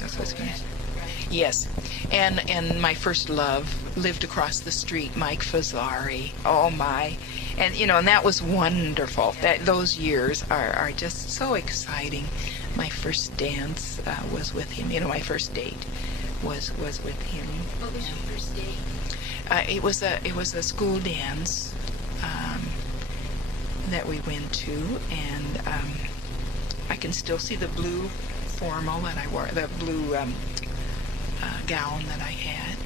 That's what's going to. Yes, and my first love lived across the street, Mike Fazzari. Oh my, and and that was wonderful. That those years are just so exciting. My first dance was with him. My first date was with him. What was your first date? It was a school dance that we went to, and I can still see the blue formal that I wore, the blue gown that I had,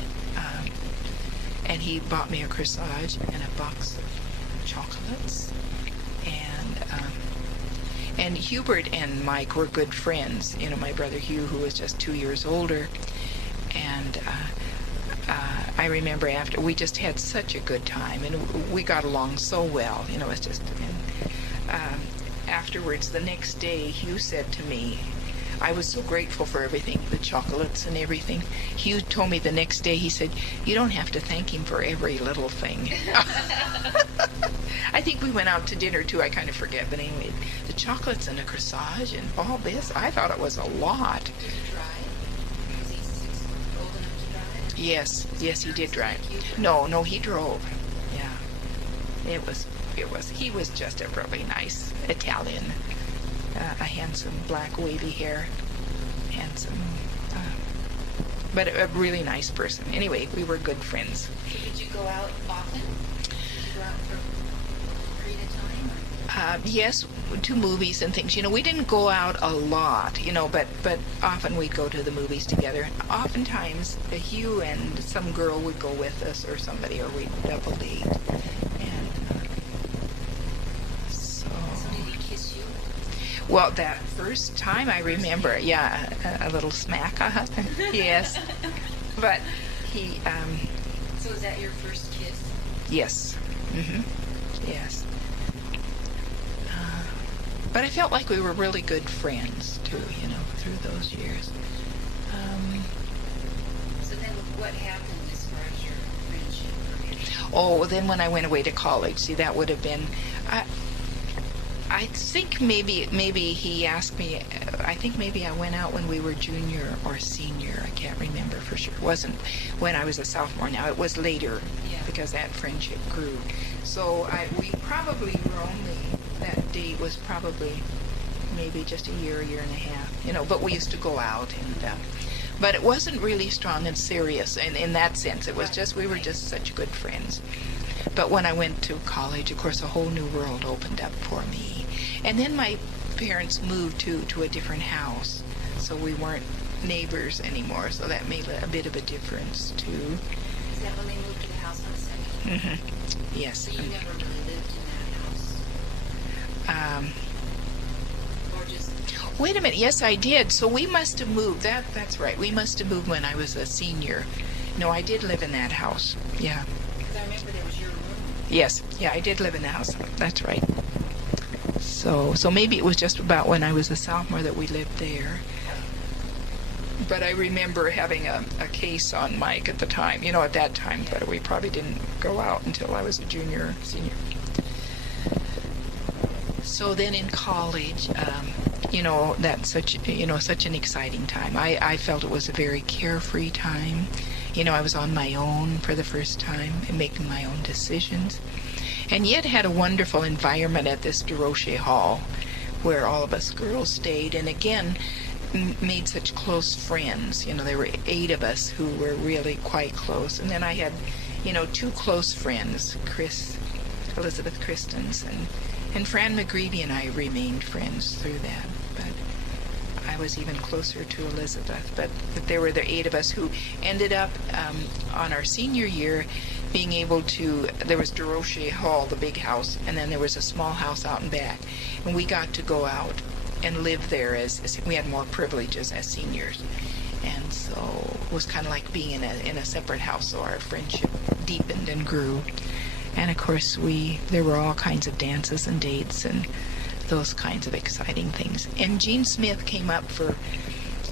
and he bought me a corsage and a box of chocolates, and Hubert and Mike were good friends. My brother Hugh, who was just 2 years older, and I remember after we just had such a good time, and we got along so well. It's just. And, afterwards, the next day, Hugh said to me, I was so grateful for everything, the chocolates and everything. Hugh told me the next day, he said, you don't have to thank him for every little thing. I think we went out to dinner too, I kind of forget, but anyway, the chocolates and the corsage and all this, I thought it was a lot. Did he drive? Was he old enough to drive? Yes, he did drive. No, he drove. Yeah. He was just a really nice Italian. A handsome black wavy hair, handsome, but a really nice person. Anyway, we were good friends. So did you go out often? Did you go out for a period of time? Yes, to movies and things. We didn't go out a lot, but often we'd go to the movies together. Oftentimes, Hugh and some girl would go with us, or somebody, or we'd double date. Well, that first time I remember, a little smack, yes. But he, So was that your first kiss? Yes. Yes. But I felt like we were really good friends, too, through those years. So then what happened as far as your friendship? Oh, then when I went away to college, see, that would have been... I think maybe he asked me, I think maybe I went out when we were junior or senior. I can't remember for sure. It wasn't when I was a sophomore now. It was later, because that friendship grew. So we probably were only, that date was probably maybe just a year and a half, but we used to go out. But it wasn't really strong and serious in that sense. It was just, we were just such good friends. But when I went to college, of course, a whole new world opened up for me. And then my parents moved to a different house, so we weren't neighbors anymore, so that made a bit of a difference, too. Is that when they moved to the house on 7th? Mm-hmm. Yes. So you never really lived in that house? Or just... Wait a minute, yes, I did. So we must have moved. That's right. We must have moved when I was a senior. No, I did live in that house, yeah. Because I remember there was your room. Yes, I did live in the house. That's right. So maybe it was just about when I was a sophomore that we lived there. But I remember having a case on Mike at the time, at that time, but we probably didn't go out until I was a junior or senior. So then in college, that's such an exciting time. I felt it was a very carefree time. I was on my own for the first time and making my own decisions. And yet had a wonderful environment at this DeRoche Hall where all of us girls stayed, and again made such close friends. There were 8 of us who were really quite close. And then I had, 2 close friends, Elizabeth Christensen, and Fran McGreevy and I remained friends through that. But I was even closer to Elizabeth. But there were the 8 of us who ended up on our senior year being able to, there was DeRoche Hall, the big house, and then there was a small house out in back. And we got to go out and live there as we had more privileges as seniors. And so it was kind of like being in a separate house, so our friendship deepened and grew. And of course there were all kinds of dances and dates and those kinds of exciting things. And Jean Smith came up for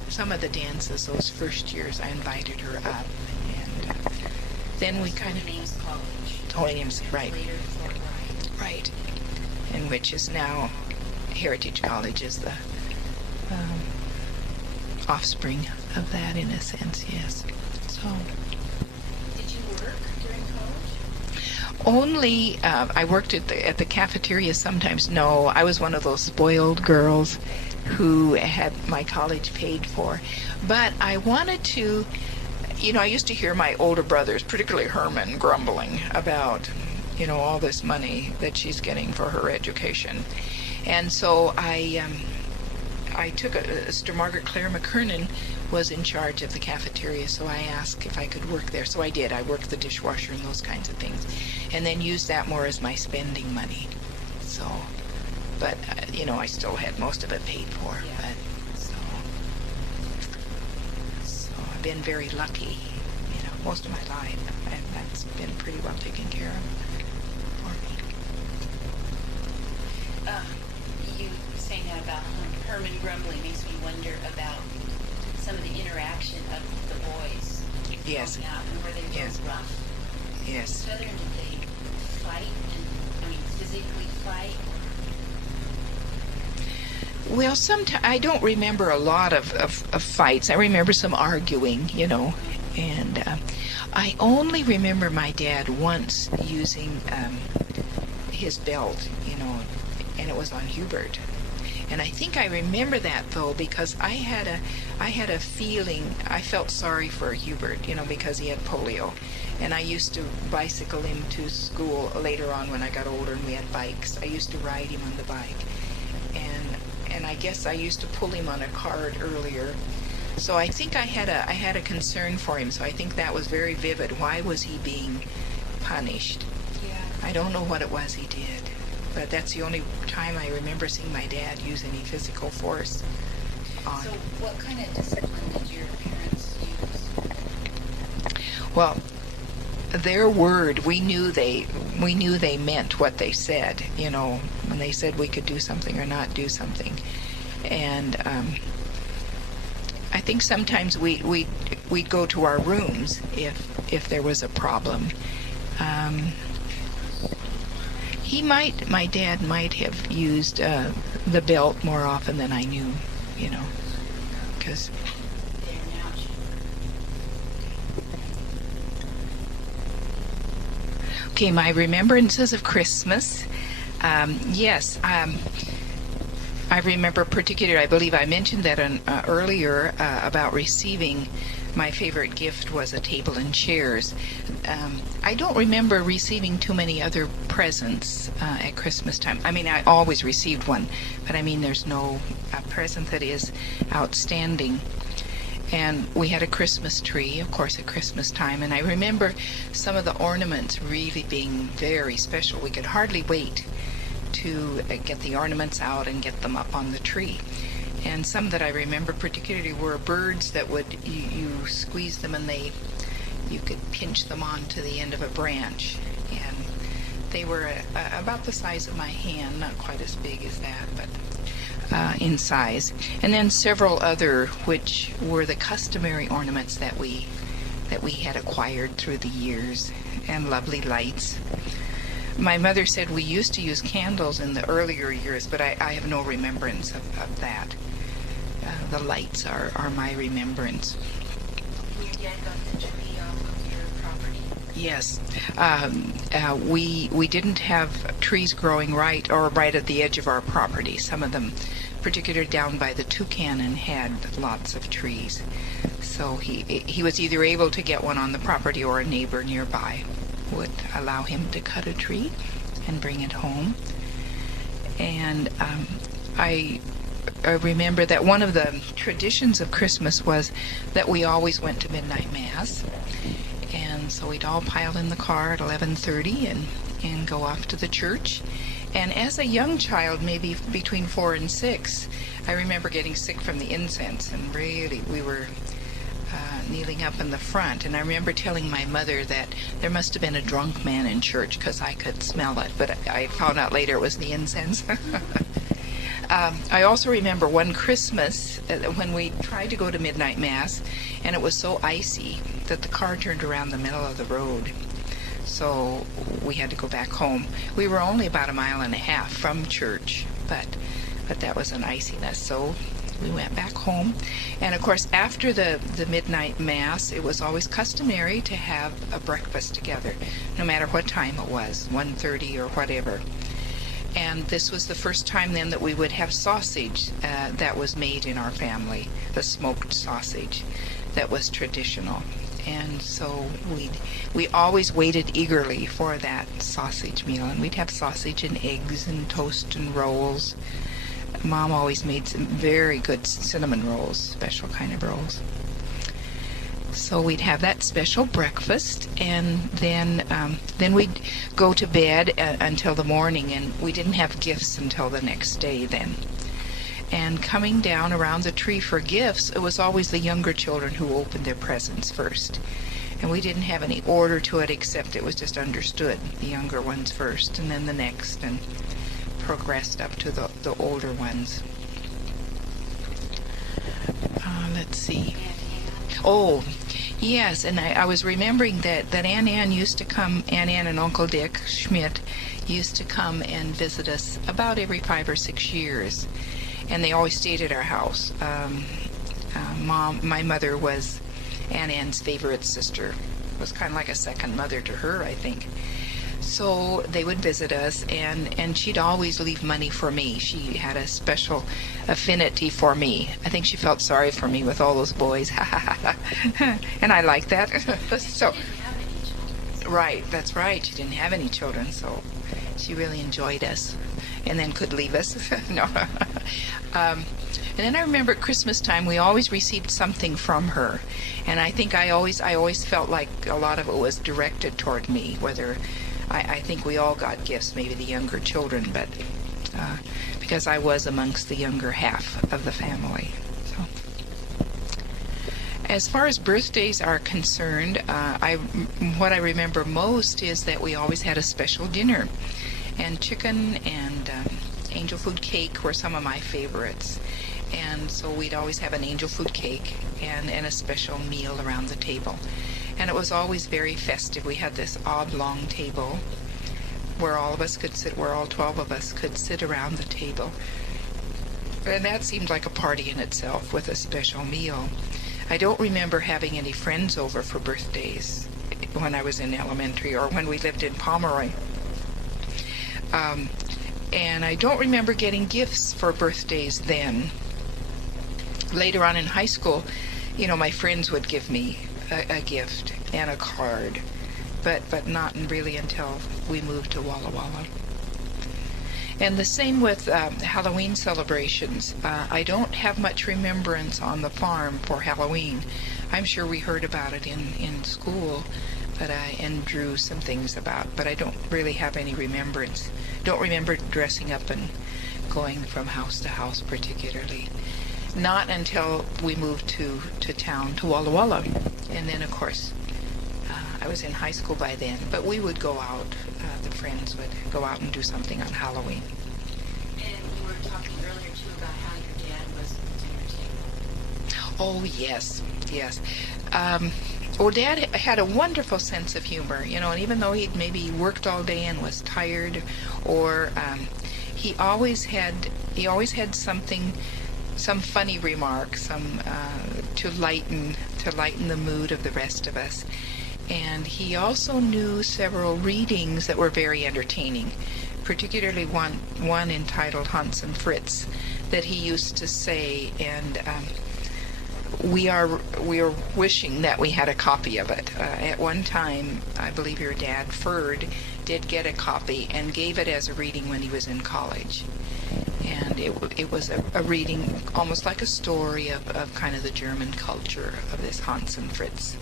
some of the dances those first years. I invited her up. And then we kind of... Ames College. Oh, Ames, right. Later, Fort Wright. Right. And which is now Heritage College is the offspring of that in a sense, yes. So Did you work during college? only I worked at the cafeteria sometimes. No, I was one of those spoiled girls who had my college paid for. But I wanted to, I used to hear my older brothers, particularly Herman, grumbling about, all this money that she's getting for her education. And so I took Sister Margaret Claire McKernan was in charge of the cafeteria, so I asked if I could work there. So I did. I worked the dishwasher and those kinds of things, and then used that more as my spending money. So, but I still had most of it paid for. Yeah. But so I've been very lucky, most of my life, and that's been pretty well taken care of for me. You saying that about Herman grumbling makes me wonder about some of the interaction of the boys. Yes. Growing up, and were they Yes. real rough Yes. with each other, and did they fight and physically fight? Well, sometimes I don't remember a lot of fights. I remember some arguing, and I only remember my dad once using his belt, and it was on Hubert. And I think I remember that though because I had a feeling, I felt sorry for Hubert, because he had polio. And I used to bicycle him to school later on when I got older and we had bikes. I used to ride him on the bike. And I guess I used to pull him on a cart earlier. So I think I had a concern for him. So I think that was very vivid. Why was he being punished? Yeah. I don't know what it was he did, but that's the only time I remember seeing my dad use any physical force on. So what kind of discipline did your parents use? Well, their word, we knew they meant what they said, when they said we could do something or not do something. And I think sometimes we'd go to our rooms if there was a problem. My dad might have used the belt more often than I knew, because okay, my remembrances of Christmas. Yes, I remember particularly, I believe I mentioned that earlier about receiving. My favorite gift was a table and chairs. I don't remember receiving too many other presents at Christmas time. I always received one, but there's no present that is outstanding. And we had a Christmas tree, of course, at Christmas time. And I remember some of the ornaments really being very special. We could hardly wait to get the ornaments out and get them up on the tree. And some that I remember particularly were birds that you squeeze them and you could pinch them onto the end of a branch. And they were about the size of my hand, not quite as big as that, but in size. And then several other, which were the customary ornaments that we had acquired through the years, and lovely lights. My mother said we used to use candles in the earlier years, but I have no remembrance of that. The lights are my remembrance. Your dad got the tree off of your property? Yes. We didn't have trees growing right at the edge of our property. Some of them, particularly down by the Toucan, had lots of trees. So he was either able to get one on the property or a neighbor nearby would allow him to cut a tree and bring it home. And I remember that one of the traditions of Christmas was that we always went to midnight mass. And so we'd all pile in the car at 11:30 and go off to the church. And as a young child, maybe between 4 and 6, I remember getting sick from the incense, and really we were kneeling up in the front. And I remember telling my mother that there must have been a drunk man in church because I could smell it, but I found out later it was the incense. I also remember one Christmas when we tried to go to midnight mass, and it was so icy that the car turned around the middle of the road. So we had to go back home. We were only about 1.5 miles from church, but that was an iciness. So we went back home. And of course, after the midnight mass, it was always customary to have a breakfast together, no matter what time it was, 1:30 or whatever. And this was the first time then that we would have sausage that was made in our family, the smoked sausage that was traditional. And so we always waited eagerly for that sausage meal, and we'd have sausage and eggs and toast and rolls. Mom always made some very good cinnamon rolls, special kind of rolls. So we'd have that special breakfast, and then we'd go to bed until the morning, and we didn't have gifts until the next day then. And coming down around the tree for gifts, it was always the younger children who opened their presents first. And we didn't have any order to it, except it was just understood. The younger ones first, and then the next, and progressed up to the older ones. Let's see. Oh, yes, and I was remembering that Aunt Ann used to come, Aunt Ann and Uncle Dick Schmidt used to come and visit us about every 5 or 6 years. And they always stayed at our house. My mother was Aunt Ann's favorite sister. It was kind of like a second mother to her, I think. So they would visit us, and she'd always leave money for me. She had a special affinity for me. I think she felt sorry for me with all those boys. And I like that. So, right, that's right. She didn't have any children, so she really enjoyed us, and then could leave us. No. And then I remember at Christmas time we always received something from her, and I think I always felt like a lot of it was directed toward me. Whether I think we all got gifts, maybe the younger children, but because I was amongst the younger half of the family. So, as far as birthdays are concerned, what I remember most is that we always had a special dinner, and chicken and angel food cake were some of my favorites. And so we'd always have an angel food cake and a special meal around the table. And it was always very festive. We had this oblong table where all of us could sit, where all 12 of us could sit around the table. And that seemed like a party in itself with a special meal. I don't remember having any friends over for birthdays when I was in elementary or when we lived in Pomeroy. And I don't remember getting gifts for birthdays then. Later on in high school, my friends would give me a gift and a card, but not really until we moved to Walla Walla. And the same with Halloween celebrations. I don't have much remembrance on the farm for Halloween. I'm sure we heard about it in school, and drew some things about, but I don't really have any remembrance. Don't remember dressing up and going from house to house particularly. Not until we moved to town, to Walla Walla. And then, of course, I was in high school by then, but we would go out, the friends would go out and do something on Halloween. And you were talking earlier, too, about how your dad was entertaining. Oh, yes. Well, Dad had a wonderful sense of humor, and even though he'd maybe worked all day and was tired, or he always had something, some funny remark, to lighten the mood of the rest of us. And he also knew several readings that were very entertaining, particularly one entitled Hans and Fritz that he used to say, and we are wishing that we had a copy of it. At one time, I believe your dad, Ferd, did get a copy and gave it as a reading when he was in college. And it was a reading almost like a story of kind of the German culture of this Hans and Fritz.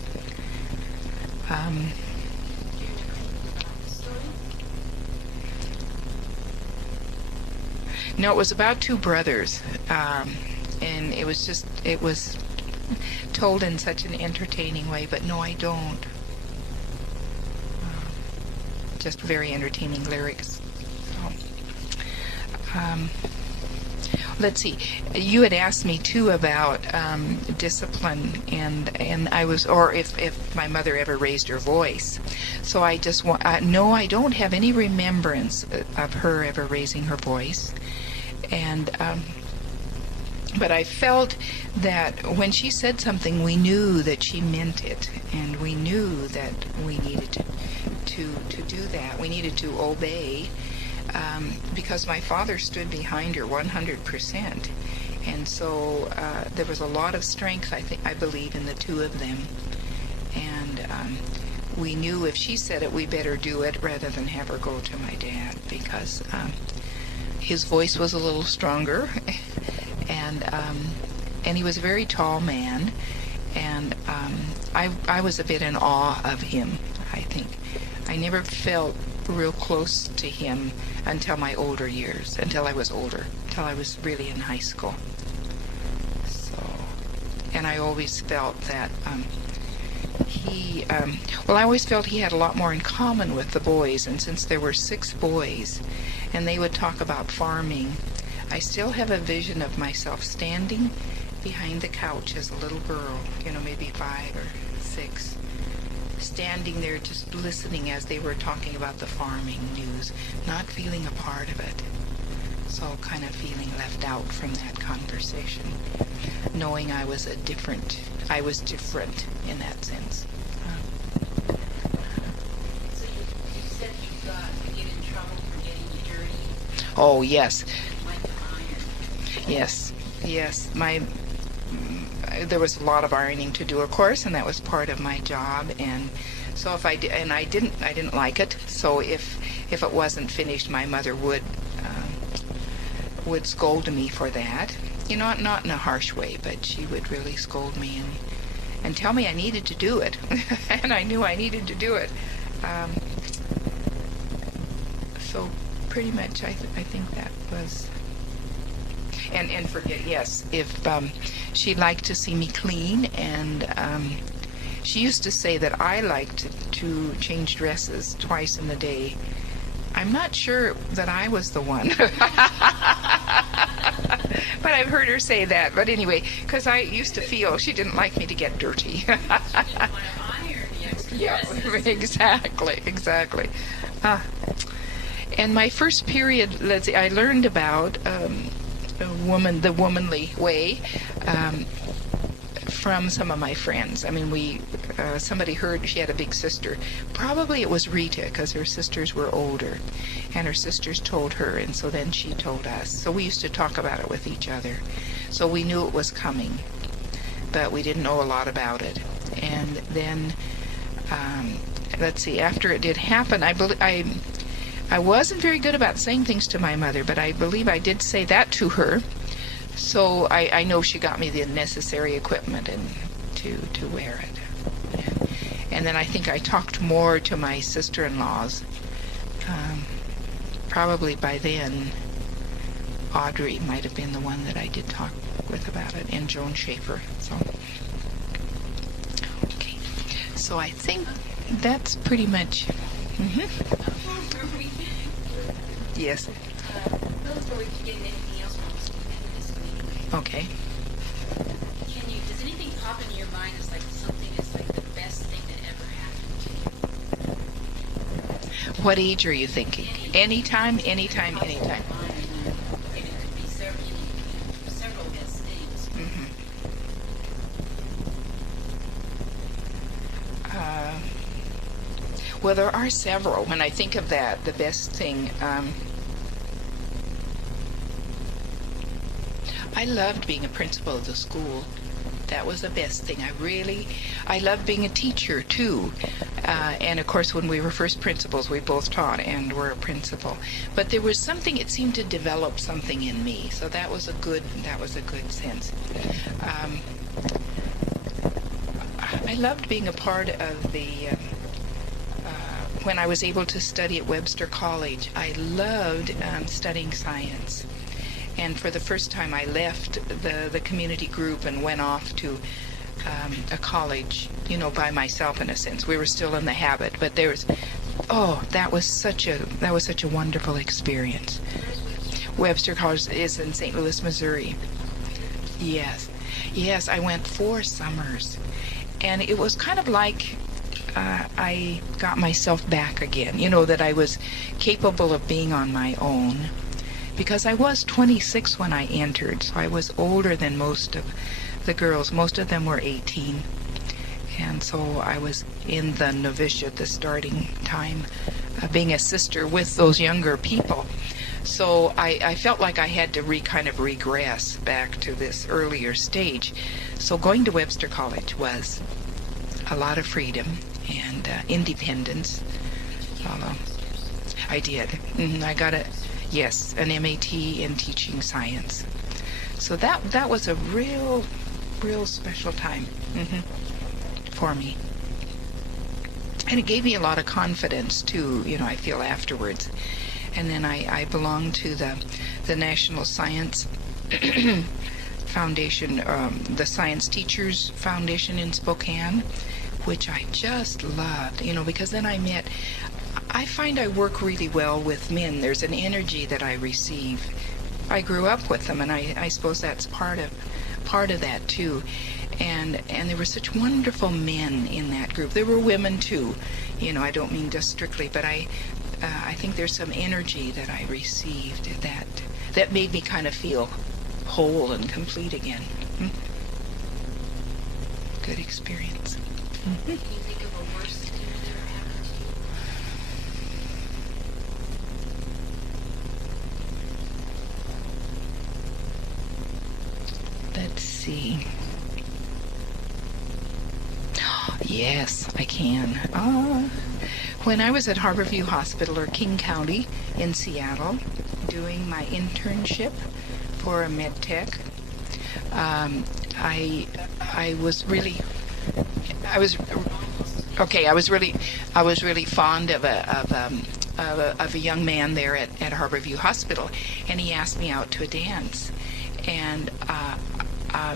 No, it was about two brothers, and it was told in such an entertaining way, but no, I don't. Just very entertaining lyrics. So, let's see. You had asked me too about discipline, and I was, or if my mother ever raised her voice. So I just want, no, I don't have any remembrance of her ever raising her voice, and But I felt that when she said something, we knew that she meant it, and we knew that we needed to do that. We needed to obey, because my father stood behind her 100%. And so there was a lot of strength, I believe, in the two of them. And we knew if she said it, we better do it rather than have her go to my dad, because his voice was a little stronger, and he was a very tall man, and I was a bit in awe of him, I think. I never felt real close to him until my older years, until I was older, until I was really in high school. So, and I always felt that I always felt he had a lot more in common with the boys, and since there were 6 boys, and they would talk about farming, I still have a vision of myself standing behind the couch as a little girl, maybe 5 or 6, standing there just listening as they were talking about the farming news, not feeling a part of it. So kind of feeling left out from that conversation, knowing I was different in that sense. So you said you get in trouble for getting dirty. Oh, yes. You went to iron. Yes. There was a lot of ironing to do, of course, and that was part of my job. And so I didn't like it. So if it wasn't finished, my mother would scold me for that. Not in a harsh way, but she would really scold me and tell me I needed to do it, and I knew I needed to do it. So pretty much, I think that was. And forget, yes, if she liked to see me clean, and she used to say that I liked to change dresses twice in the day. I'm not sure that I was the one. But I've heard her say that. But anyway, because I used to feel she didn't like me to get dirty. She didn't want to iron the extra dresses. Exactly. And my first period, I learned about the womanly way from some of my friends. I mean, somebody heard she had a big sister. Probably it was Rita, because her sisters were older, and her sisters told her, and so then she told us. So we used to talk about it with each other. So we knew it was coming, but we didn't know a lot about it. And then, after it did happen, I wasn't very good about saying things to my mother, but I believe I did say that to her. So I know she got me the necessary equipment and to wear it. And then I think I talked more to my sister-in-laws. Probably by then, Audrey might have been the one that I did talk with about it, and Joan Schaefer. Okay. So I think that's pretty much. Yes. Before we can get into anything else, we'll just get into this one anyway. Okay. Does anything pop into your mind as like something that's like the best thing that ever happened to you? What age are you thinking? Anytime. Maybe there could be several best things. Well, there are several. When I think of that, the best thing, I loved being a principal of the school. That was the best thing. I loved being a teacher too. And of course, when we were first principals, we both taught and were a principal. But there was something, it seemed to develop something in me. So that was a good sense. I loved being a part of when I was able to study at Webster College. I loved studying science. And for the first time, I left the community group and went off to a college, by myself in a sense. We were still in the habit, but that was such a wonderful experience. Webster College is in St. Louis, Missouri. Yes, I went 4 summers, and it was kind of like I got myself back again. That I was capable of being on my own. because I was 26 when I entered, so I was older than most of the girls. Most of them were 18. And so I was in the novitiate, the starting time, being a sister with those younger people. So I felt like I had to kind of regress back to this earlier stage. So going to Webster College was a lot of freedom and independence. I did. I got an MAT in teaching science. So that was a real special time for me. And it gave me a lot of confidence too, I feel afterwards. And then I belonged to the National Science Foundation, the Science Teachers Foundation in Spokane, which I just loved, because then I find I work really well with men. There's an energy that I receive. I grew up with them, and I suppose that's part of that too. And there were such wonderful men in that group. There were women too, I don't mean just strictly, but I think there's some energy that I received that made me kind of feel whole and complete again. Good experience. Can you think of a worse thing that ever happened to you? Let's see. Yes, I can. When I was at Harborview Hospital, or King County in Seattle, doing my internship for a med tech, I was really fond of a young man there at Harborview Hospital, and he asked me out to a dance, and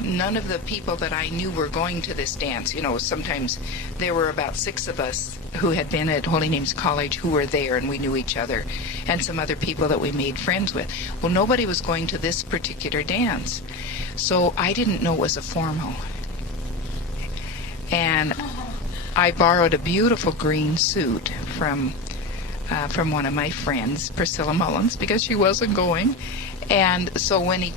none of the people that I knew were going to this dance. Sometimes there were about 6 of us who had been at Holy Names College who were there, and we knew each other, and some other people that we made friends with. Well, nobody was going to this particular dance, so I didn't know it was a formal. And I borrowed a beautiful green suit from one of my friends, Priscilla Mullins, because she wasn't going. And so when he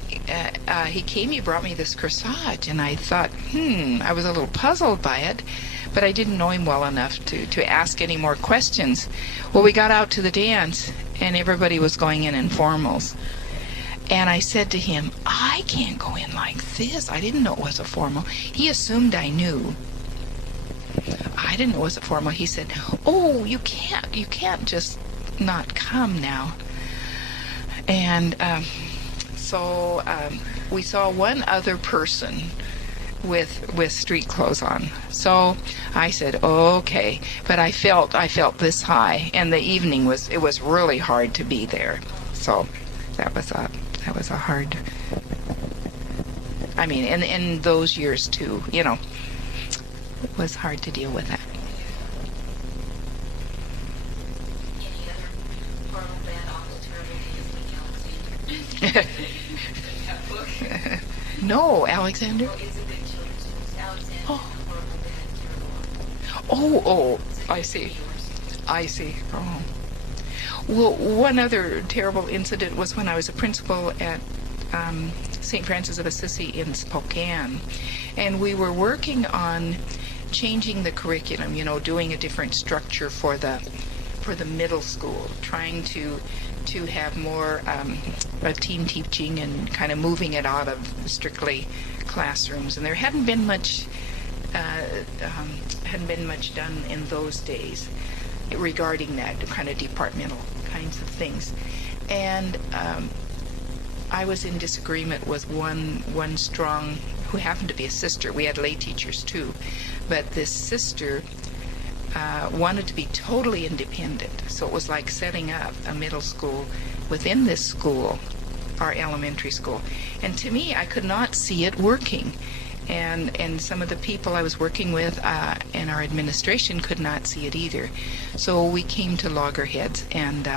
came, he brought me this corsage, and I thought, I was a little puzzled by it, but I didn't know him well enough to ask any more questions. Well, we got out to the dance, and everybody was going in formals. And I said to him, I can't go in like this. I didn't know it was a formal. He assumed I knew. I didn't know it was a formal. He said, oh, you can't just not come now. And so we saw one other person with street clothes on. So I said, okay, but I felt this high, and the evening was really hard to be there. So that was a hard. I mean, in those years too, it was hard to deal with that. Any other horrible, bad, awful, terrible things like Alexander? No, Alexander. It's a good children's book. Alexander, horrible, bad, terrible. Oh, I see. Oh. Well, one other terrible incident was when I was a principal at St. Francis of Assisi in Spokane, and we were working on changing the curriculum, doing a different structure for the middle school, trying to have more team teaching and kind of moving it out of strictly classrooms. And there hadn't been much done in those days regarding that kind of departmental kinds of things. And I was in disagreement with one strong, who happened to be a sister. We had lay teachers too, but this sister wanted to be totally independent. So it was like setting up a middle school within this school, our elementary school. And to me, I could not see it working. And some of the people I was working with in our administration could not see it either. So we came to loggerheads, and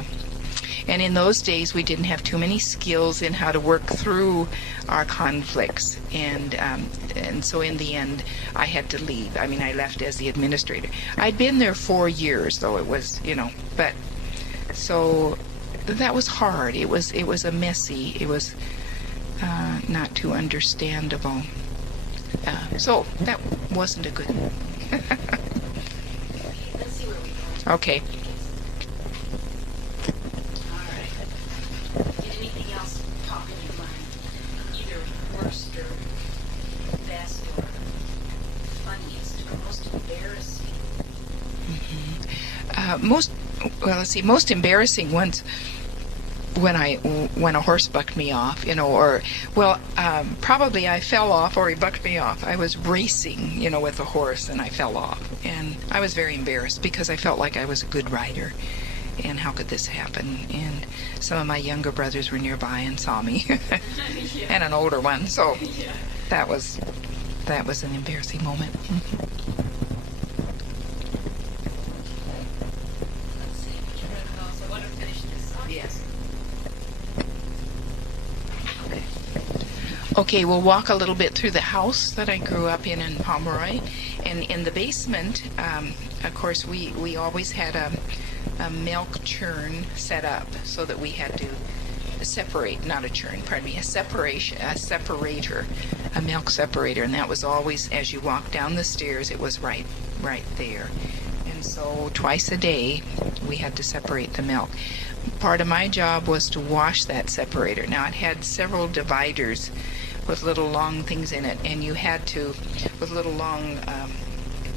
in those days we didn't have too many skills in how to work through our conflicts, and so in the end I had to leave. I mean, I left as the administrator. I'd been there 4 years, though. It was, but so that was hard. It was a messy. It was not too understandable. So that wasn't a good. Let's see where we go. Okay. All right. Did anything else pop in your mind? Either worst or best or funniest or most embarrassing? Most embarrassing ones when a horse bucked me off, probably I fell off or he bucked me off. I was racing, with a horse and I fell off, and I was very embarrassed because I felt like I was a good rider, and how could this happen? And some of my younger brothers were nearby and saw me, and an older one, so that was an embarrassing moment. Let's see. Which one of those? I want to finish this off. Yes. Okay, we'll walk a little bit through the house that I grew up in Pomeroy. And in the basement, of course, we always had a milk churn set up so that we had to separate, not a churn, pardon me, a separator, a milk separator. And that was always, as you walk down the stairs, it was right there. And so twice a day, we had to separate the milk. Part of my job was to wash that separator. Now, it had several dividers with little long things in it, and you had to, with little long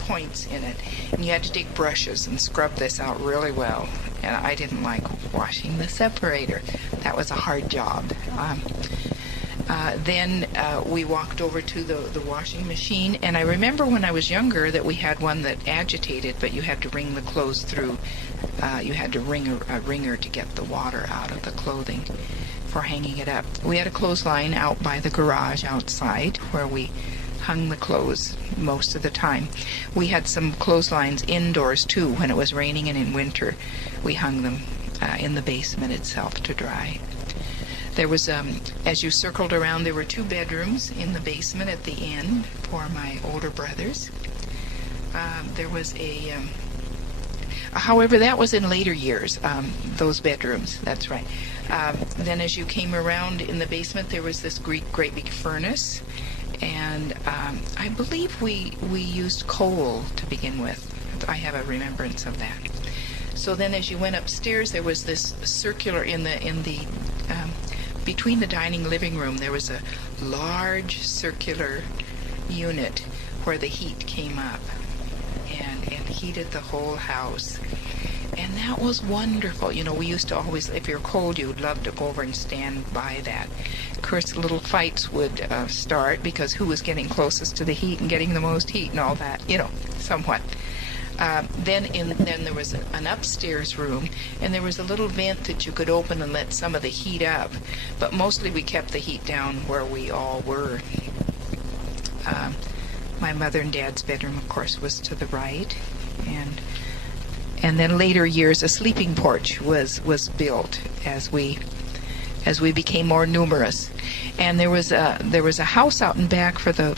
points in it, and you had to take brushes and scrub this out really well. And I didn't like washing the separator. That was a hard job. Then we walked over to the washing machine, and I remember when I was younger that we had one that agitated, but you had to wring the clothes through. You had to wring a wringer to get the water out of the clothing for hanging it up. We had a clothesline out by the garage outside where we hung the clothes most of the time. We had some clotheslines indoors too when it was raining, and in winter we hung them in the basement itself to dry. There was, as you circled around, there were 2 bedrooms in the basement at the end for my older brothers. There was however, that was in later years, those bedrooms, that's right. Then as you came around in the basement, there was this great big furnace, and I believe we used coal to begin with. I have a remembrance of that. So then as you went upstairs, there was this circular in the between the dining living room, there was a large circular unit where the heat came up and heated the whole house. And that was wonderful. We used to always, if you're cold, you would love to go over and stand by that. Of course, little fights would start because who was getting closest to the heat and getting the most heat and all that, somewhat. Then there was an upstairs room, and there was a little vent that you could open and let some of the heat up. But mostly we kept the heat down where we all were. My mother and dad's bedroom, of course, was to the right, and then later years a sleeping porch was built as we became more numerous. And there was a house out in back for the